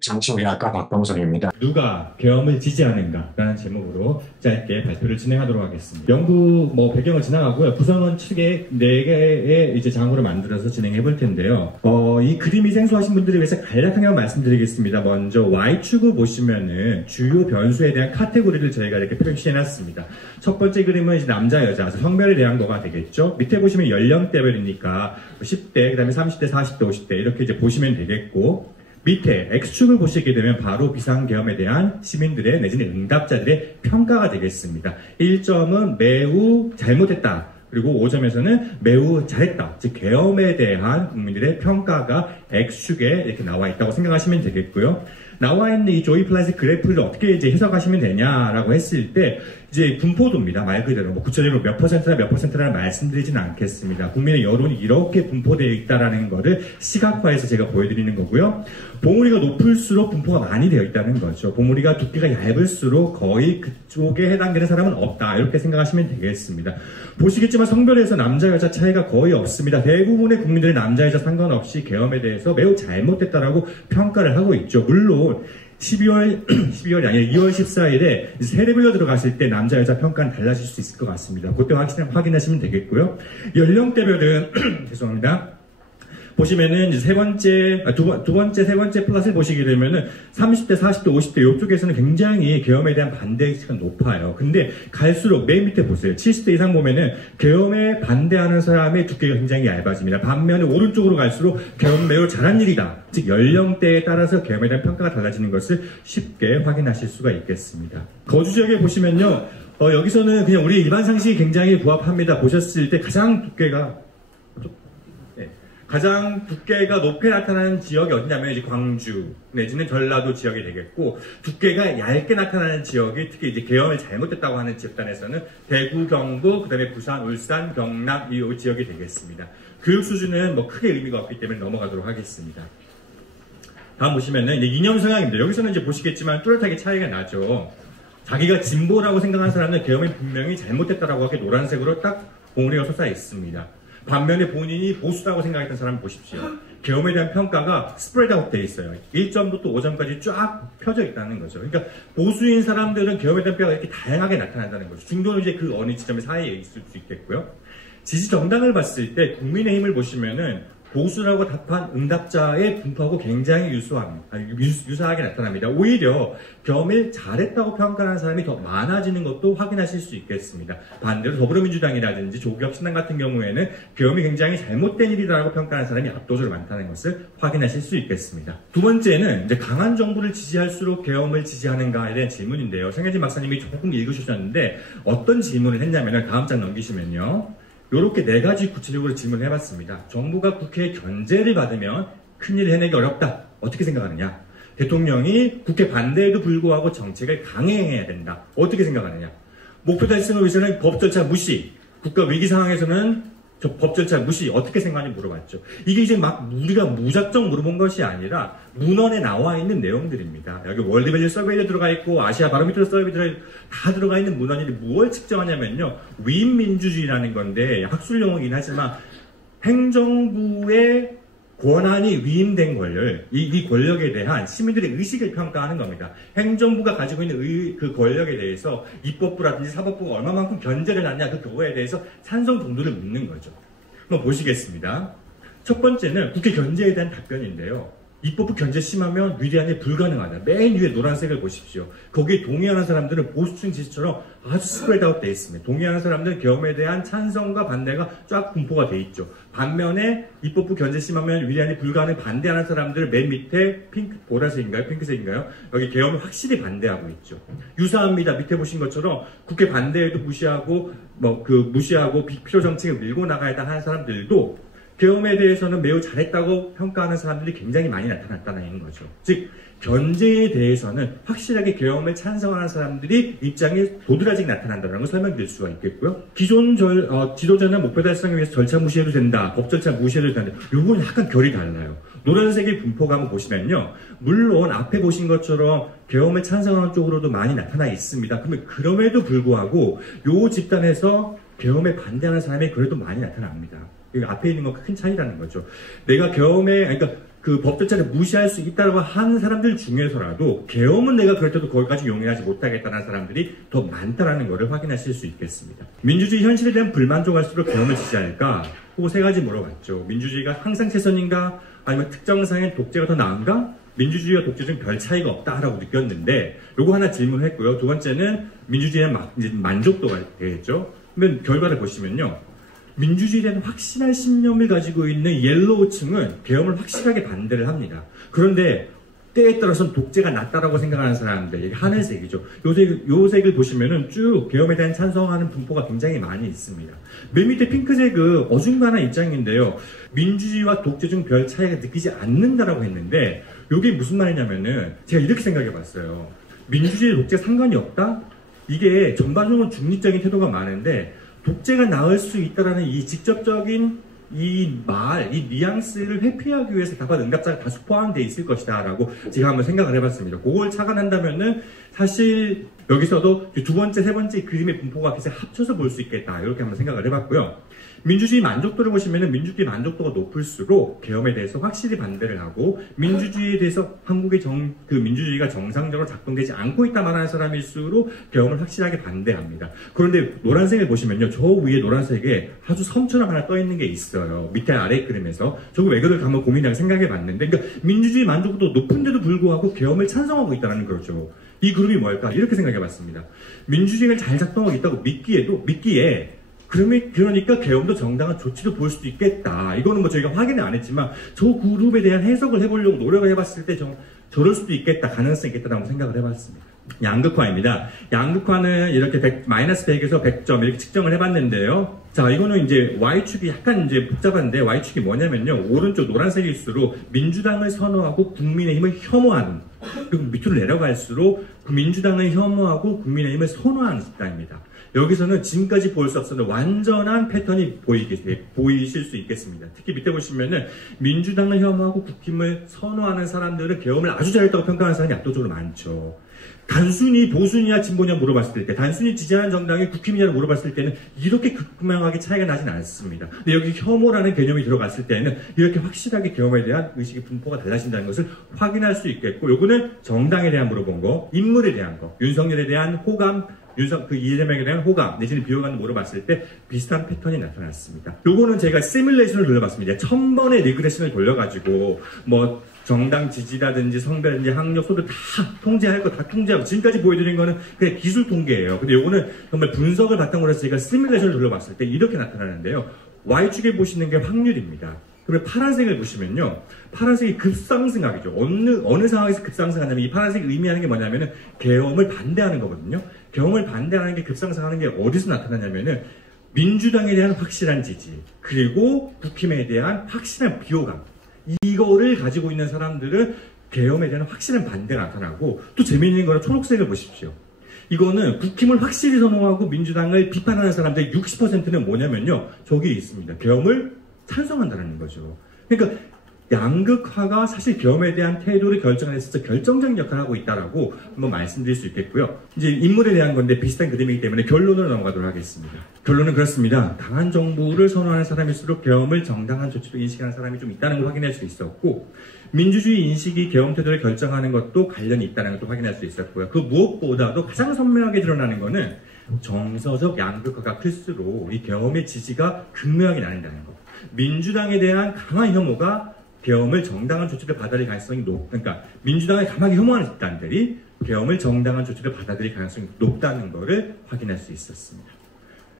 정치의학과 박범석입니다. 누가 계엄을 지지하는가라는 제목으로 짧게 발표를 진행하도록 하겠습니다. 연구 배경을 지나가고요. 구성원 측에 4개의 이제 장으로 만들어서 진행해 볼 텐데요. 이 그림이 생소하신 분들을 위해서 간략하게 말씀드리겠습니다. 먼저 Y축을 보시면은 주요 변수에 대한 카테고리를 저희가 이렇게 표시해 놨습니다. 첫 번째 그림은 이제 남자, 여자, 성별에 대한 거가 되겠죠. 밑에 보시면 연령대별이니까 10대, 그 다음에 30대, 40대, 50대 이렇게 이제 보시면 되겠고, 밑에 X축을 보시게 되면 바로 비상계엄에 대한 시민들의 내지는 응답자들의 평가가 되겠습니다. 1점은 매우 잘못했다. 그리고 5점에서는 매우 잘했다. 즉 계엄에 대한 국민들의 평가가 X축에 이렇게 나와 있다고 생각하시면 되겠고요. 나와 있는 이 조이 플라스 그래프를 어떻게 이제 해석하시면 되냐라고 했을 때 이제 분포도입니다. 말 그대로 구체적으로 몇 퍼센트나 몇 퍼센트라는 말씀드리지는 않겠습니다. 국민의 여론이 이렇게 분포되어 있다라는 거를 시각화해서 제가 보여드리는 거고요. 봉우리가 높을수록 분포가 많이 되어 있다는 거죠. 봉우리가 두께가 얇을수록 거의 그쪽에 해당되는 사람은 없다. 이렇게 생각하시면 되겠습니다. 보시겠지만 성별에서 남자 여자 차이가 거의 없습니다. 대부분의 국민들이 남자 여자 상관없이 계엄에 대해서 매우 잘못됐다라고 평가를 하고 있죠. 물론 12월이 아니라 2월 14일에 세례불려 들어갔을 때 남자 여자 평가는 달라질 수 있을 것 같습니다. 그때 확인하시면 되겠고요. 연령대별은 죄송합니다. 보시면은 이제 세 번째 플랫을 보시게 되면은 30대, 40대, 50대 이쪽에서는 굉장히 계엄에 대한 반대가 높아요. 근데 갈수록 맨 밑에 보세요. 70대 이상 보면은 계엄에 반대하는 사람의 두께가 굉장히 얇아집니다. 반면에 오른쪽으로 갈수록 계엄 매우 잘한 일이다. 즉 연령대에 따라서 계엄에 대한 평가가 달라지는 것을 쉽게 확인하실 수가 있겠습니다. 거주 지역에 보시면요. 여기서는 그냥 우리 일반 상식이 굉장히 부합합니다. 보셨을 때 가장 두께가 높게 나타나는 지역이 어디냐면 이제 광주 내지는 전라도 지역이 되겠고, 두께가 얇게 나타나는 지역이 특히 이제 계엄을 잘못했다고 하는 집단에서는 대구, 경북, 그다음에 부산, 울산, 경남 이 지역이 되겠습니다. 교육 수준은 크게 의미가 없기 때문에 넘어가도록 하겠습니다. 다음 보시면은 이제 이념 성향입니다. 여기서는 이제 보시겠지만 뚜렷하게 차이가 나죠. 자기가 진보라고 생각하는 사람은 계엄이 분명히 잘못했다라고 하게 노란색으로 딱 봉우리가 솟아 있습니다. 반면에 본인이 보수라고 생각했던 사람 보십시오. 계엄에 대한 평가가 스프레드 아웃 돼 있어요. 1점부터 5점까지 쫙 펴져 있다는 거죠. 그러니까 보수인 사람들은 계엄에 대한 평가가 이렇게 다양하게 나타난다는 거죠. 중도는 이제 그 어느 지점의 사이에 있을 수 있겠고요. 지지 정당을 봤을 때 국민의힘을 보시면은 보수라고 답한 응답자의 분포하고 굉장히 유사하게 나타납니다. 오히려 계엄을 잘했다고 평가하는 사람이 더 많아지는 것도 확인하실 수 있겠습니다. 반대로 더불어민주당이라든지 조국혁신당 같은 경우에는 계엄이 굉장히 잘못된 일이라고 평가하는 사람이 압도적으로 많다는 것을 확인하실 수 있겠습니다. 두 번째는 이제 강한 정부를 지지할수록 계엄을 지지하는가에 대한 질문인데요. 성현진 박사님이 조금 읽으셨는데 어떤 질문을 했냐면 다음 장 넘기시면요. 이렇게 4가지 구체적으로 질문을 해봤습니다. 정부가 국회의 견제를 받으면 큰일을 해내기 어렵다. 어떻게 생각하느냐? 대통령이 국회 반대에도 불구하고 정책을 강행해야 된다. 어떻게 생각하느냐? 목표 달성을 위해서는 법 절차 무시, 국가 위기 상황에서는 법 절차 무시, 어떻게 생각하는지 물어봤죠. 이게 이제 우리가 무작정 물어본 것이 아니라 문헌에 나와 있는 내용들입니다. 여기 월드밸류 서베이에 들어가 있고 아시아 바로미터 서베이에 다 들어가 있는 문헌이 무엇을 측정하냐면요. 위임민주주의라는 건데 학술 용어이긴 하지만 행정부의 권한이 위임된 권력, 이 권력에 대한 시민들의 의식을 평가하는 겁니다. 행정부가 가지고 있는 그 권력에 대해서 입법부라든지 사법부가 얼마만큼 견제를 하냐, 그거에 대해서 찬성 정도를 묻는 거죠. 한번 보시겠습니다. 첫 번째는 국회 견제에 대한 답변인데요. 입법부 견제 심하면 위대한이 불가능하다. 맨 위에 노란색을 보십시오. 거기에 동의하는 사람들은 보수층 지지처럼 아주 스프레드 아웃 되어 있습니다. 동의하는 사람들은 계엄에 대한 찬성과 반대가 쫙 분포가 되어 있죠. 반면에 입법부 견제 심하면 위대한이 불가능 반대하는 사람들은 맨 밑에 보라색인가요? 핑크색인가요? 여기 계엄을 확실히 반대하고 있죠. 유사합니다. 밑에 보신 것처럼 국회 반대에도 무시하고 필요 정책을 밀고 나가야 하는 사람들도 계엄에 대해서는 매우 잘했다고 평가하는 사람들이 굉장히 많이 나타났다는 거죠. 즉 견제에 대해서는 확실하게 계엄을 찬성하는 사람들이 입장이 도드라지게 나타난다는 걸 설명드릴 수가 있겠고요. 기존 지도자는 목표 달성을 위해서 절차 무시해도 된다. 법 절차 무시해도 된다. 요건 약간 결이 달라요. 노란색의 분포가 한번 보시면요. 물론 앞에 보신 것처럼 계엄을 찬성하는 쪽으로도 많이 나타나 있습니다. 그러면 그럼에도 불구하고 요 집단에서 계엄에 반대하는 사람이 그래도 많이 나타납니다. 앞에 있는 건 큰 차이라는 거죠. 내가 계엄에, 그러니까 그 법 절차를 무시할 수 있다고 하는 사람들 중에서라도 계엄은 내가 그럴 때도 거기까지 용인하지 못하겠다는 사람들이 더 많다는 것을 확인하실 수 있겠습니다. 민주주의 현실에 대한 불만족할수록 계엄을 지지할까? 그거 세 가지 물어봤죠. 민주주의가 항상 최선인가? 아니면 특정 상의 독재가 더 나은가? 민주주의와 독재 중 별 차이가 없다라고 느꼈는데 요거 하나 질문을 했고요. 두 번째는 민주주의의 만족도가 되겠죠. 그러면 결과를 보시면요. 민주주의에 대한 확실한 신념을 가지고 있는 옐로우층은 계엄을 확실하게 반대를 합니다. 그런데 때에 따라서는 독재가 낫다라고 생각하는 사람들, 이게 하늘색이죠. 요 색을 보시면은 쭉 계엄에 대한 찬성하는 분포가 굉장히 많이 있습니다. 맨 밑에 핑크색은 어중간한 입장인데요. 민주주의와 독재 중 별 차이가 느끼지 않는다라고 했는데, 이게 무슨 말이냐면은 제가 이렇게 생각해 봤어요. 민주주의 독재 상관이 없다? 이게 전반적으로 중립적인 태도가 많은데, 독재가 나을 수 있다라는 이 직접적인 이 뉘앙스를 회피하기 위해서 다pat 응답자가 다수 포함되어 있을 것이다 라고 제가 한번 생각을 해봤습니다. 그걸 착안한다면은 사실 여기서도 두 번째, 세 번째 그림의 분포가 비슷하게 합쳐서 볼 수 있겠다 이렇게 한번 생각을 해봤고요. 민주주의 만족도를 보시면은 민주주의 만족도가 높을수록 계엄에 대해서 확실히 반대를 하고 민주주의에 대해서 한국의 민주주의가 정상적으로 작동되지 않고 있다 말하는 사람일수록 계엄을 확실하게 반대합니다. 그런데 노란색을 보시면요. 저 위에 노란색에 아주 섬처럼 하나 떠 있는 게 있어요. 밑에 아래 그림에서. 저거 왜 그럴까 한번 고민하고 생각해 봤는데 그러니까 민주주의 만족도 높은데도 불구하고 계엄을 찬성하고 있다는 거죠. 이 그룹이 뭘까? 이렇게 생각해 봤습니다. 민주주의가 잘 작동하고 있다고 믿기에 그러니까 계엄도 정당한 조치로 볼 수도 있겠다. 이거는 뭐 저희가 확인을 안 했지만 저 그룹에 대한 해석을 해보려고 노력을 해봤을 때 저럴 수도 있겠다. 가능성이 있겠다라고 생각을 해봤습니다. 양극화입니다. 양극화는 이렇게 마이너스 100에서 100점 이렇게 측정을 해봤는데요. 자, 이거는 이제 Y축이 약간 이제 복잡한데 Y축이 뭐냐면요. 오른쪽 노란색일수록 민주당을 선호하고 국민의힘을 혐오하는 그리고 밑으로 내려갈수록 민주당을 혐오하고 국민의힘을 선호하는 집단입니다. 여기서는 지금까지 볼 수 없었던 완전한 패턴이 보이실 수 있겠습니다. 특히 밑에 보시면은 민주당을 혐오하고 국힘을 선호하는 사람들은 계엄을 아주 잘했다고 평가하는 사람이 압도적으로 많죠. 단순히 보수냐 진보냐 물어봤을 때, 단순히 지지하는 정당이 국힘이냐를 물어봤을 때는 이렇게 극명하게 차이가 나진 않습니다. 근데 여기 혐오라는 개념이 들어갔을 때는 이렇게 확실하게 계엄에 대한 의식의 분포가 달라진다는 것을 확인할 수 있겠고, 요거는 정당에 대한 물어본 거, 인물에 대한 거, 윤석열에 대한 호감, 이재명에 대한 호감, 내지는 비호감을 물어봤을 때 비슷한 패턴이 나타났습니다. 요거는 제가 시뮬레이션을 돌려봤습니다. 1000번의 리그레션을 돌려가지고, 정당 지지라든지 성별이든지 학력, 소득 다 통제할 거 다 통제하고, 지금까지 보여드린 거는 그냥 기술 통계예요. 근데 요거는 정말 분석을 바탕으로 해서 제가 시뮬레이션을 돌려봤을 때 이렇게 나타나는데요. Y축에 보시는 게 확률입니다. 그러면 파란색을 보시면요. 파란색이 급상승하겠죠. 어느 상황에서 급상승하냐면 이 파란색이 의미하는 게 뭐냐면은 계엄을 반대하는 거거든요. 계엄을 반대하는 게 급상승하는 게 어디서 나타나냐면은 민주당에 대한 확실한 지지, 그리고 국힘에 대한 확실한 비호감. 이거를 가지고 있는 사람들은 계엄에 대한 확실한 반대가 나타나고, 또 재미있는 거는 초록색을 보십시오. 이거는 국힘을 확실히 선호하고 민주당을 비판하는 사람들의 60%는 뭐냐면요. 저기 있습니다. 계엄을 찬성한다는 거죠. 그러니까 양극화가 사실 계엄에 대한 태도를 결정했을 때 결정적인 역할을 하고 있다라고 한번 말씀드릴 수 있겠고요. 이제 인물에 대한 건데 비슷한 그림이기 때문에 결론으로 넘어가도록 하겠습니다. 결론은 그렇습니다. 강한 정부를 선호하는 사람일수록 계엄을 정당한 조치로 인식하는 사람이 좀 있다는 걸 확인할 수 있었고, 민주주의 인식이 계엄 태도를 결정하는 것도 관련이 있다는 것도 확인할 수 있었고요. 그 무엇보다도 가장 선명하게 드러나는 거는 정서적 양극화가 클수록 이 계엄의 지지가 극명하게 나뉜다는 것. 민주당에 대한 강한 혐오가 계엄을 정당한 조치를 받아들일 가능성이 그러니까 민주당을 강하게 혐오하는 집단들이 계엄을 정당한 조치를 받아들일 가능성이 높다는 것을 확인할 수 있었습니다.